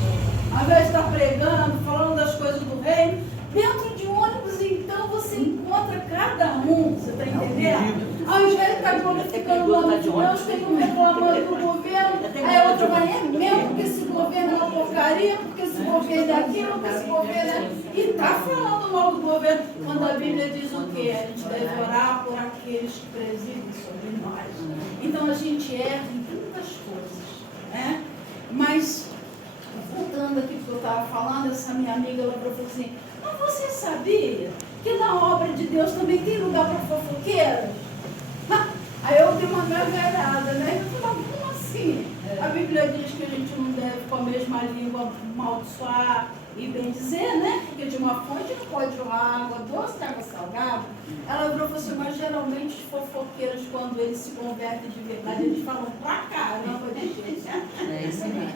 Ao invés de estar pregando, falando das coisas do reino, dentro de um ônibus, então, você encontra cada um, você está entendendo? Ao invés de estar glorificando o nome de Deus, tem um reclamando do governo, aí a outra vai, é mesmo, porque esse governo é uma porcaria, porque esse governo é aquilo, porque esse governo é... E está falando mal do governo, quando a Bíblia diz o quê? A gente deve orar por aqueles que presidem sobre nós. Então, a gente erra em tantas coisas, né? Mas, voltando aqui porque eu estava falando, essa minha amiga, ela falou assim: mas você sabia que na obra de Deus também tem lugar para fofoqueiros? Aí eu dei uma gargalhada, né? Eu falei: como assim? A Bíblia diz que a gente não deve com a mesma língua amaldiçoar e bem dizer, né? Porque de uma fonte não pode jorrar água doce, água salgada. Ela virou e falou assim, mas geralmente os fofoqueiros, quando eles se convertem de verdade, eles falam pra caramba de gente. É isso mesmo.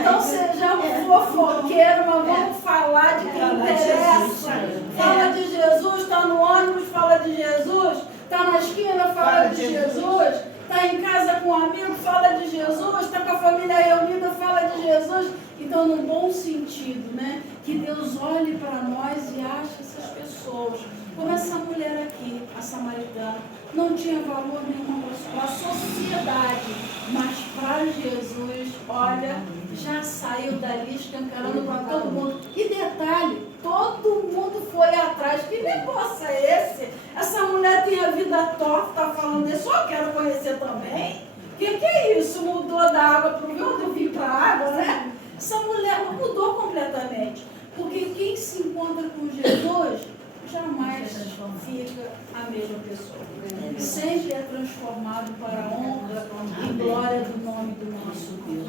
Então seja um fofoqueiro, mas vamos falar de quem interessa. Fala de Jesus, está no ônibus, fala de Jesus, está na esquina, fala de Jesus, está em casa com um amigo, fala de Jesus, está com a família reunida, fala de Jesus. Então, no bom sentido, né? Que Deus olhe para nós e ache essas pessoas. Como essa mulher aqui, a samaritana, não tinha valor nenhum para a sociedade, mas para Jesus, olha, já saiu dali escancarando para todo mundo. E detalhe, todo mundo foi atrás. Que negócio é esse? Essa mulher tem a vida torta, está falando isso, eu quero conhecer também. O que é isso? Mudou da água para o vinho, do vinho para a água, né? Essa mulher mudou completamente. Porque quem se encontra com Jesus jamais fica a mesma pessoa. Sempre é transformado para a honra e glória do nome do nosso Deus.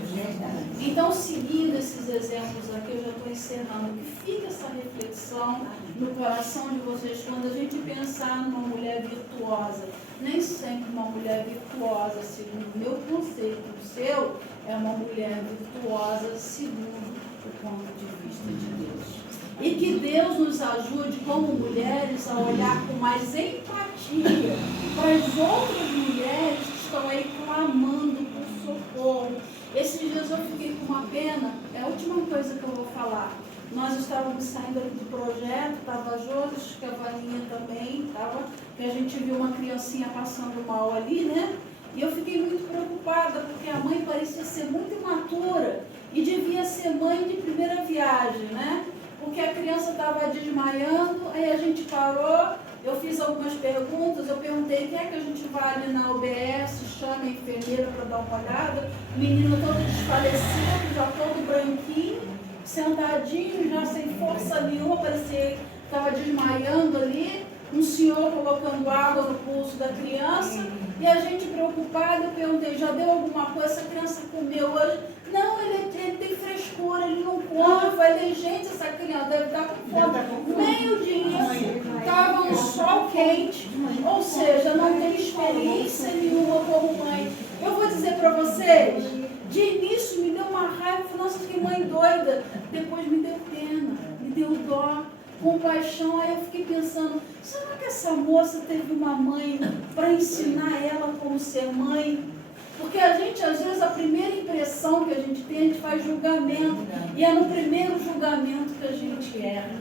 Então, seguindo esses exemplos aqui, eu já estou encerrando. Que fica essa reflexão no coração de vocês quando a gente pensar numa mulher virtuosa. Nem sempre uma mulher virtuosa, segundo o meu conceito, o seu, é uma mulher virtuosa segundo o ponto de vista de Deus. E que Deus nos ajude como mulheres a olhar com mais empatia para as outras mulheres que estão aí clamando por socorro. Esses dias eu fiquei com uma pena, é a última coisa que eu vou falar. Nós estávamos saindo aqui do projeto, estava a Josi, que a Vaninha também estava, que a gente viu uma criancinha passando mal ali, né? E eu fiquei muito preocupada, porque a mãe parecia ser muito imatura e devia ser mãe de primeira viagem, né? Porque a criança estava desmaiando, aí a gente parou, eu fiz algumas perguntas, eu perguntei quem é que a gente vai ali na UBS, chama a enfermeira para dar uma olhada, o menino todo desfalecido, já todo branquinho, sentadinho, já sem força nenhuma, parecia que estava desmaiando ali, um senhor colocando água no pulso da criança, e a gente preocupada, eu perguntei, já deu alguma coisa, essa criança comeu hoje? Não, ele tem frescura, ele não come. Eu falei, gente, essa criança deve estar com fome. Meio disso, estava um sol quente, ou seja, não tem experiência nenhuma como mãe. Eu vou dizer para vocês, de início me deu uma raiva, eu falei, nossa, fiquei mãe doida. Depois me deu pena, me deu dó, compaixão. Aí eu fiquei pensando, será que essa moça teve uma mãe para ensinar ela como ser mãe? Porque a gente, às vezes, a primeira impressão que a gente tem, a gente faz julgamento. E é no primeiro julgamento que a gente erra.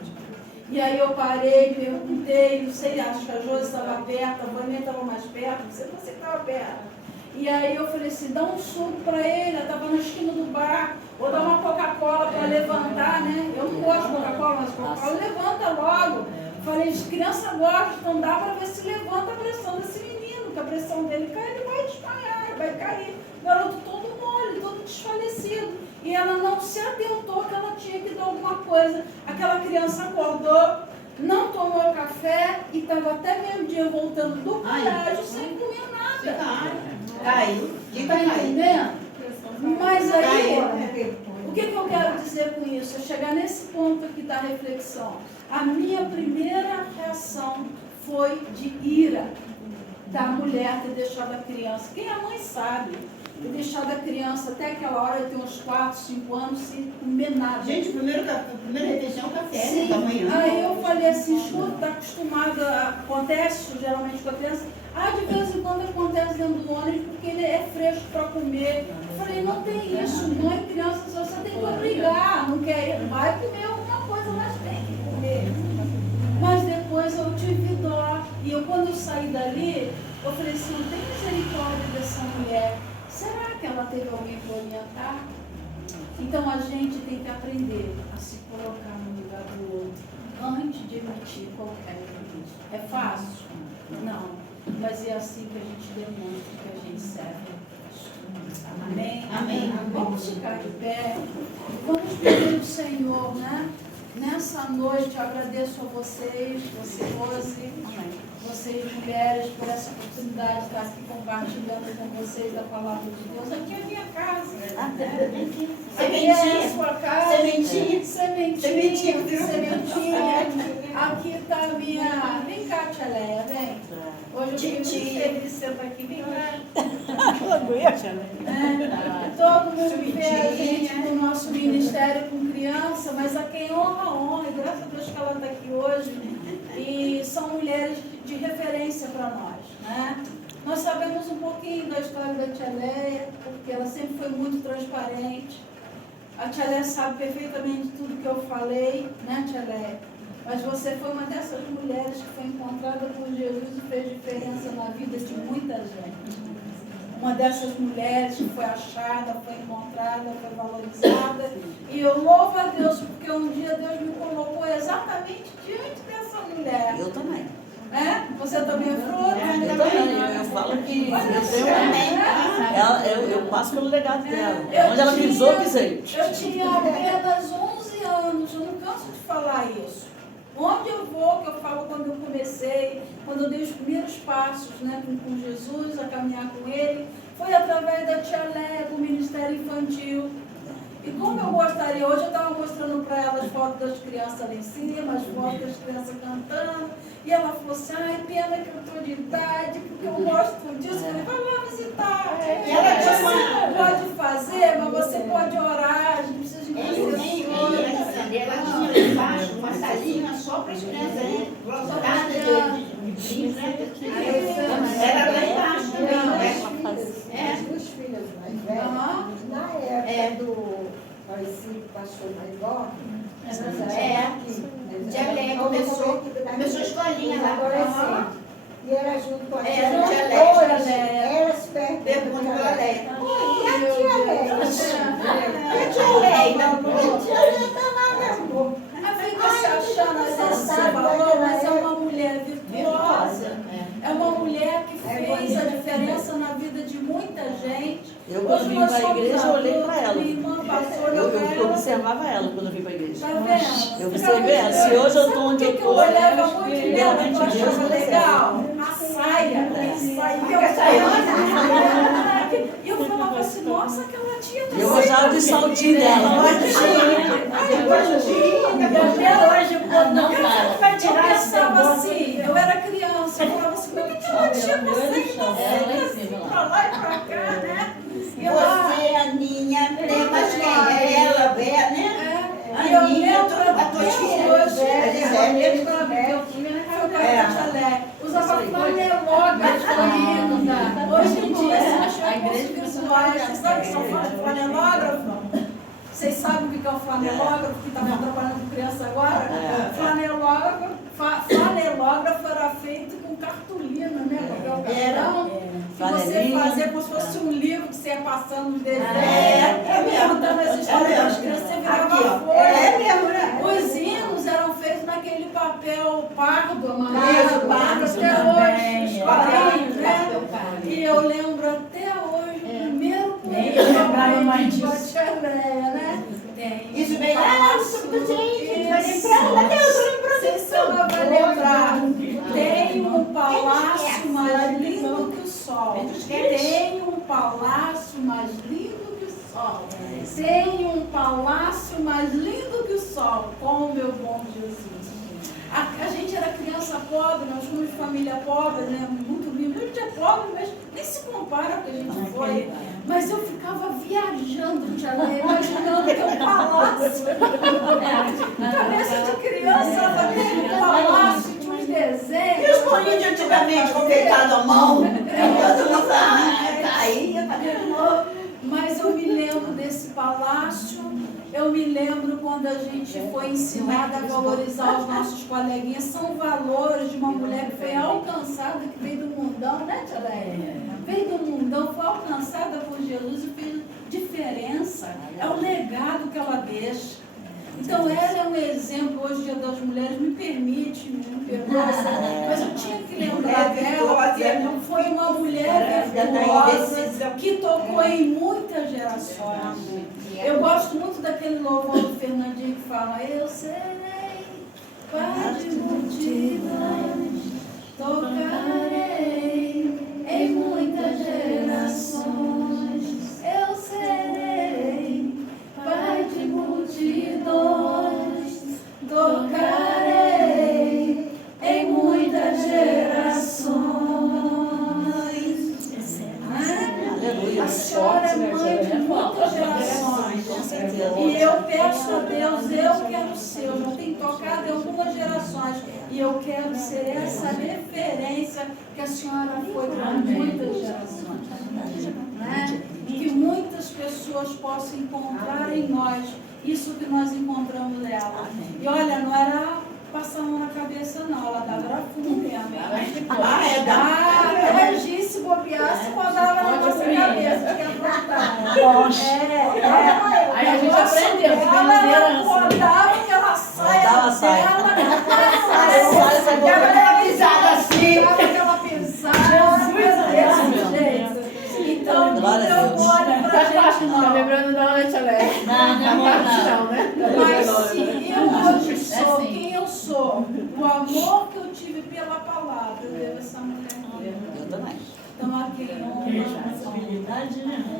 E aí eu parei, perguntei, não sei, acho que a Josi estava perto, a Vânia estava mais perto, não sei se você estava perto. E aí eu falei assim, dá um suco para ele, ela estava na esquina do bar, ou dá uma Coca-Cola para levantar, né? Eu não gosto de Coca-Cola, mas Coca-Cola levanta logo. Falei, criança gosta, então dá para ver se levanta a pressão desse menino, que a pressão dele cai, ele vai desmaiar, vai cair. O garoto todo mole, todo desfalecido. E ela não se atentou que ela tinha que dar alguma coisa. Aquela criança acordou, não tomou café e estava até meio-dia voltando do colégio sem comer nada. Caiu. Está entendendo? Mas aí, o que eu quero dizer com isso? É chegar nesse ponto aqui da reflexão. A minha primeira reação foi de ira da mulher ter deixado a criança. Quem é mãe sabe. Ter deixado a criança até aquela hora, tem uns 4, 5 anos, sem comer nada. Gente, a primeira refeição é o café, Sim. Da manhã. Aí eu falei assim, escuta, está acostumada, acontece geralmente com a criança. De vez em quando acontece dentro do ônibus porque ele é fresco para comer. Eu falei, não tem isso, mãe e criança, você tem que obrigar, não quer ir, vai comer alguma coisa, mas tem que comer. Mas depois eu tive dó. E quando eu saí dali, eu falei assim, não tem misericórdia dessa mulher. Será que ela teve alguém para orientar? Então a gente tem que aprender a se colocar no lugar do outro antes de emitir qualquer juízo. É fácil? Não. Mas é assim que a gente demonstra que a gente serve a Cristo. Amém? Amém. Vamos ficar de pé. Vamos pedir ao Senhor, né? Nessa noite eu agradeço a vocês, você, Rose, vocês, mulheres, por essa oportunidade de estar aqui compartilhando com vocês a palavra de Deus. Aqui é a minha casa. Aqui é a sua casa. Sementinha. Sementinha. Aqui está a minha... Vem cá, Tia Leia, vem. Hoje eu fiquei muito feliz de você estar aqui. Vem cá. Todo mundo vê a gente no nosso ministério com criança, mas a quem honra, e graças a Deus que ela está aqui hoje. E são mulheres de referência para nós, né? Nós sabemos um pouquinho da história da Tia Leia, porque ela sempre foi muito transparente. A Tia Leia sabe perfeitamente tudo que eu falei, né, Tia Leia? Mas você foi uma dessas mulheres que foi encontrada por Jesus e fez diferença na vida de muita gente. Uma dessas mulheres que foi achada, foi encontrada, foi valorizada. E eu louvo a Deus, porque um dia Deus me colocou exatamente diante dessa mulher. Eu também. É? Você também é fruto? Eu também. Eu falo que eu passo pelo legado dela. Onde ela pisou, eu pisei. Eu tinha apenas 11 anos, eu não canso de falar isso. Onde eu vou, que eu falo quando eu comecei, quando eu dei os primeiros passos, né, com Jesus, a caminhar com Ele, foi através da Tia Leia, do Ministério Infantil. E como eu gostaria, hoje eu estava mostrando para ela as fotos das crianças lá em cima, as fotos das crianças cantando, e ela falou assim, ai, pena que eu estou de idade, porque eu gosto disso. Eu falei, vai lá visitar. E ela Você não pode fazer, mas você pode orar, a gente precisa de ela tinha lá embaixo uma salinha só para as crianças, né? Lotada de brinco, né? Era lá embaixo também. Duas filhas mais velhas, na época do falecido pastor Maigó, Tia Leia começou a escolinha lá. adolescente. E era junto com a Tia tia Leia. Leia. Era esperto. Pergunta para a Leia. E a tia Leia? E a Tia Leia? A tia Leia tá lá, meu amor. Ela fica se achando, às vezes você falou, mas é uma mulher virtuosa. É uma mulher que fez a diferença na vida de muita gente. Eu, quando vim para a igreja, eu olhei para ela. Minha irmã passou, Eu observava ela quando eu vim para a igreja. Tá vendo? Eu observei ela. Se hoje eu estou onde eu estou, eu olhava muito nela, realmente eu Deus achava me legal. A saia, E eu falava assim, nossa, aquela tia tá eu gostava de saltinho dela. E até hoje, quando não vai tirar, eu pensava assim, eu era criança, eu falava assim, por que ela tia assim, pra lá e pra cá, né? E eu, Você, Aninha, tem mais quem? É ela, Bé, né? e eu Aninha, lembro a tua filha. hoje, É. usava flanelógrafa linda. Hoje em dia, se a igreja visuais, vocês sabem o que são flanelógrafo? Vocês sabem o que é o flanelógrafo, que estava trabalhando com criança agora? Flanelógrafo era feito com cartolina, né? Papel cartão. Que você fazia como se fosse um livro que você ia passando os desenhos, contando as histórias das crianças, você virava folha. Os hinos eram feitos naquele papel pardo, amarelo, pardo, até hoje, os quadrinhos, né? E eu lembro até hoje, o primeiro poema de Tia Leia, né? Isso bem lá, Você só vai lembrar. Tem um palácio mais lindo que o sol. Tem um palácio mais lindo que o sol. Tem um palácio mais lindo que o sol. Com o meu bom Jesus. A gente era criança pobre, nós fomos de família pobre, né? Muito lindo. A gente é pobre, mas nem se compara com o que a gente foi. Mas eu ficava viajando, Tia Leia, imaginando que um palácio. Cabeça de criança, tem um palácio, tinha uns desenhos. E os bolinhos de antigamente, confeitado à mão? Mas eu me lembro desse palácio. Eu me lembro quando a gente foi ensinada a valorizar os nossos coleguinhas. São valores de uma mulher que foi alcançada, que veio do mundão, né, Tia Leia? Veio do mundão, foi alcançada por Jesus e fez diferença. É o legado que ela deixa. Então, ela é um exemplo, hoje, Dia das Mulheres, me permite, me perdoa, mas eu tinha que lembrar dela, porque foi uma mulher virtuosa que tocou em muitas gerações. Eu gosto muito daquele louvor do Fernandinho que fala, eu serei pai de multidões, tocarei em muitas gerações, eu serei pai de multidões, tocarei em muitas gerações. E eu quero ser essa referência que a senhora foi para muitas gerações. Né? Que muitas pessoas possam encontrar em nós isso que nós encontramos nela. E olha, não era passar a mão na cabeça, não. Ela dava fundo mesmo. Até Gi, se bobeasse, rodava na nossa cabeça. Tinha Aí a gente aprendeu. ela rodava aquela saia dela. Dava aquela pisada assim. Dava aquela pisada. Desse jeito. Então, não deu mole pra gente, não. Tá lembrando da noite alegre. Mas se eu hoje sou quem eu sou, o amor que eu tive pela palavra, eu devo essa mulher. Eu também. Então, aqui em honra.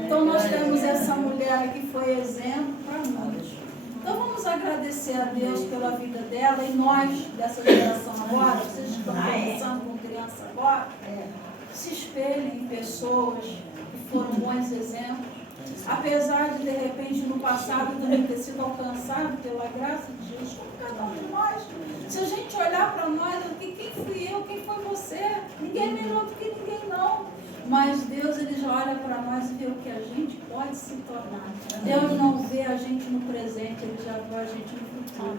Então, nós temos essa mulher que foi exemplo para nós. Então, vamos agradecer a Deus pela vida dela e nós, dessa geração agora, vocês que estão começando com criança agora, se espelhem em pessoas que foram bons exemplos. Apesar de repente, no passado também ter sido alcançado pela graça de Jesus, como cada um de nós. Se a gente olhar para nós, quem fui eu, quem foi você? Ninguém é melhor do que ninguém, não. Mas Deus, Ele já olha para nós e vê o que a gente pode se tornar. Deus não vê a gente no presente, Ele já vê a gente no futuro.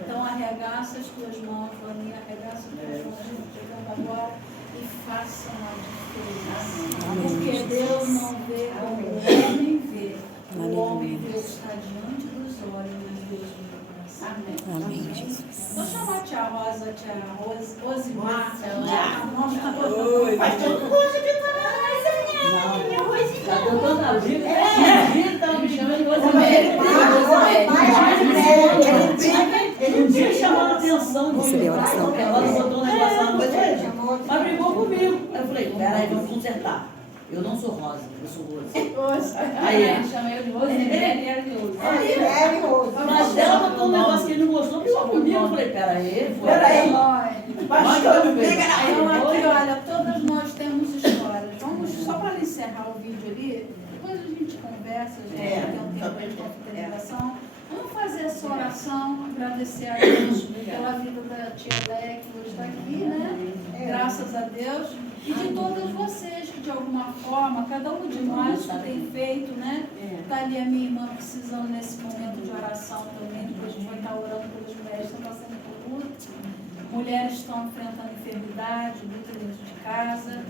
Então, arregaça as tuas mãos, Vani, arregaça as tuas mãos, chegando agora, e façam a diferença. Porque Deus não vê como o homem vê. O homem vê o que está diante dos olhos, mas Deus vê o coração. Amém, Jesus. Vou chamar a tia Rosa, a tia Rosimar. Mas tu não gosta de falar mais, Já deu tanta vida. Então me chama de Um dia chamando a atenção. Recebeu a oração. Ela botou um negócio lá no banheiro. Mas brigou comigo. Aí eu falei, peraí, vamos consertar. Eu não sou Rosa, eu sou Rosa. Aí, chama eu de Rosa, ele era de Rosa. mas ela botou um negócio que ele não gostou, brigou comigo. Eu falei, peraí, foi. Então, aqui, olha, todas nós temos histórias. Vamos, só para encerrar o vídeo ali, depois a gente conversa, a gente tem um tempo de confraternização. Vamos fazer essa oração, agradecer a Deus pela vida da tia Lé, que hoje está aqui, né? Graças a Deus. E de todas vocês que, de alguma forma, cada um de nós que tem feito, né? Está ali a minha irmã precisando nesse momento de oração também. Depois a gente vai estar orando pelas mulheres que estão passando por luto. Mulheres estão enfrentando enfermidade, luta dentro de casa.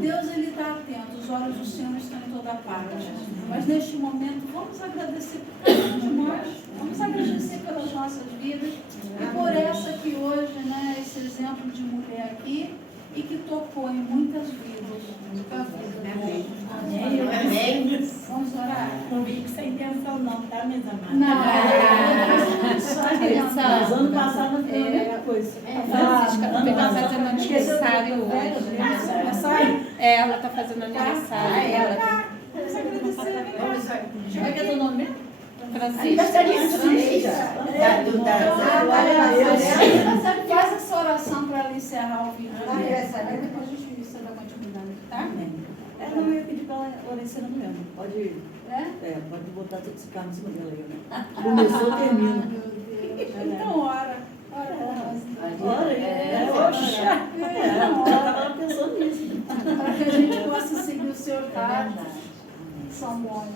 Deus, Ele está atento, os olhos do Senhor estão em toda parte. Mas neste momento, vamos agradecer por cada um de nós, vamos agradecer pelas nossas vidas e por essa que hoje, né, esse exemplo de mulher aqui e que tocou em muitas vidas. Amém. Vamos orar. Não fique sem intenção não, tá, minhas amadas? Não, Mas ano passado não foi a mesma coisa. Francisca também está fazendo aniversário hoje. Ela está fazendo aniversário. Como é que é teu nome mesmo? Francisca. Faz essa oração para ela encerrar o vídeo. Depois a gente dá continuidade, tá? Não, eu ia pedir para ela orar ensinando mesmo. Pode, É? pode botar todo esse carro em cima dela aí, né? Começou, termina. Então, ora. Ora para nós. Oxa! Eu estava pensando nisso. Para que a gente possa seguir o seu caso. São bons.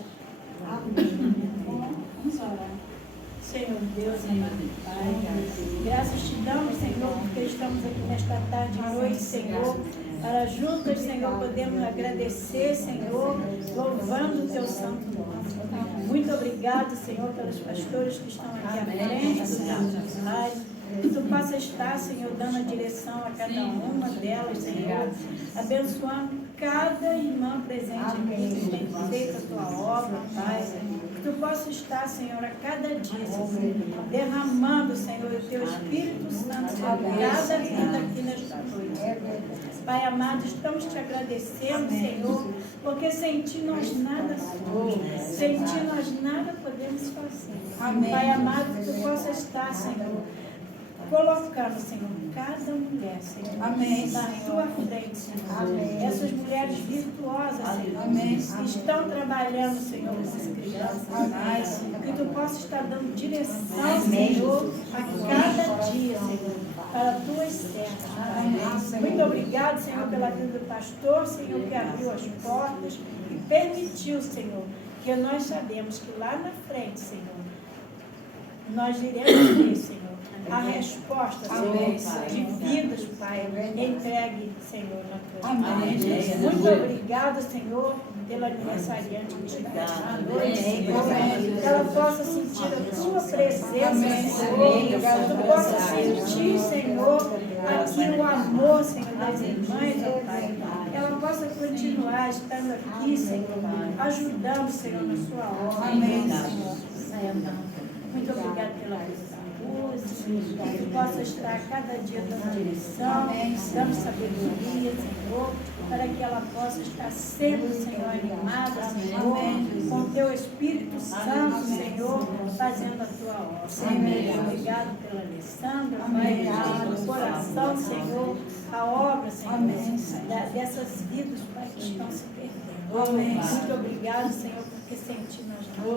Vamos orar. Senhor Deus, Senhor Pai, graças te damos, Senhor, porque estamos aqui nesta tarde e noite, Senhor, para juntas, Senhor, podemos agradecer, Senhor, louvando o teu santo nome. Muito obrigado, Senhor, pelos pastores que estão aqui à frente, Senhor, Pai. Que tu possa estar, Senhor, dando a direção a cada uma delas, Senhor, abençoando cada irmã presente aqui que tem feito a tua obra, Pai. Que tu possa estar, Senhor, a cada dia, Senhor, derramando, Senhor, o teu Espírito Santo sobre cada vida aqui nesta noite. Pai amado, estamos te agradecendo, Senhor, porque sem ti nós nada somos, sem ti nós nada podemos fazer. Amém. Pai amado, que tu possa estar, Senhor, colocando, Senhor, cada mulher, Senhor, Amém. na tua frente, Senhor. Amém. Essas mulheres virtuosas, Senhor, Amém. que estão trabalhando, Senhor, essas crianças, Pai, que tu possa estar dando direção, Senhor, a cada dia, Senhor. para as tuas servas, Pai. Muito obrigado, Senhor, pela vida do pastor, Senhor, que abriu as portas e permitiu, Senhor, que nós sabemos que lá na frente, Senhor, nós iremos ter, Senhor, a resposta, Senhor, de vidas, Pai, entregue, Senhor, na tua mão. Muito obrigada, Senhor, pela aniversariante que estiver à noite, Senhor, que ela possa sentir a tua presença, Senhor, que ela possa sentir, Senhor, aqui o amor, Senhor, das irmãs, ó Pai. Ela possa continuar estando aqui, Senhor, ajudando, Senhor, na sua obra. Amém, Senhor. Muito obrigada pela vida da Rose, que possa estar cada dia dando direção, dando sabedoria, Senhor, para que ela possa estar sempre, Senhor, animada, Senhor, com o teu Espírito Santo, Senhor, fazendo a tua obra. Amém. Obrigado pela Alessandra, Pai, no coração, Senhor, a obra, Senhor, dessas vidas, Pai, que estão se perdendo. Amém. Muito obrigado, Senhor, porque sem ti nós nada.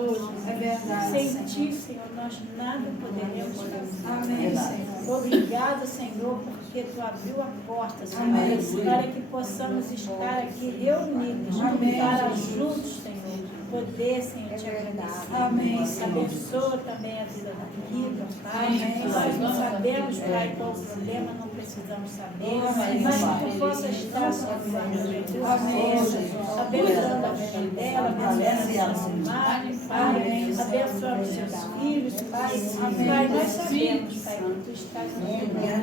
É verdade. Sem ti, Senhor, nós nada poderemos fazer. Amém, Senhor. Obrigado, Senhor, porque tu abriu a porta, Senhor, para que possamos estar aqui reunidos, para juntos, Senhor, poder, Senhor, te agradecer. Amém. Abençoa também a vida da Rita, Pai. Nós não sabemos, Pai, qual o problema, não precisamos saber, mas que tu possa estar sobre a tua mesa, abençoando a vida dela, abençoando o Mário, Pai, abençoando os seus filhos, Pai. Pai, nós sabemos, Pai, que tu estás no lugar.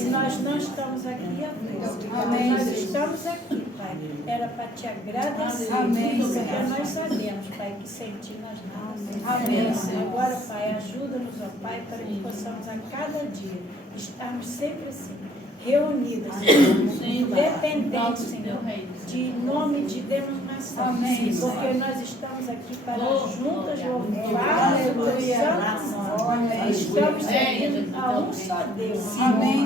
E nós não estamos aqui à toa. Nós estamos aqui, Pai, era para te agradecer, porque nós sabemos, Pai, que sem ti nós nada. Amém. Agora, Pai, ajuda-nos, ó Pai, para que possamos a cada dia estarmos sempre assim, reunidas, Senhor, dependentes, Senhor, de nome de denominação, porque nós estamos aqui para juntas louvar o santo nome. Estamos servindo a um só Deus,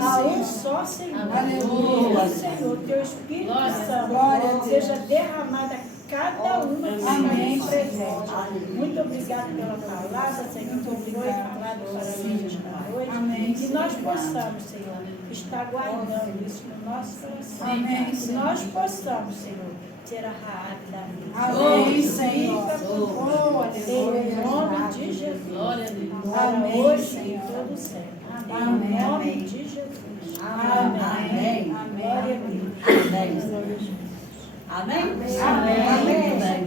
a um só Senhor. Aleluia. Senhor, teu Espírito Santo seja derramado a cada uma que está aqui presente. Muito obrigado pela palavra, Senhor, que foi falado para nós esta noite. Que nós possamos, Senhor, estar guardando isso no nosso coração. Amém. Que nós possamos, Senhor, ter a raiva da vida. Amém, Senhor. Em nome de Jesus. Glória a Deus. Para hoje e todo sempre. Em nome de Jesus. Amém. Glória a Deus. Amém. Amém. Amém.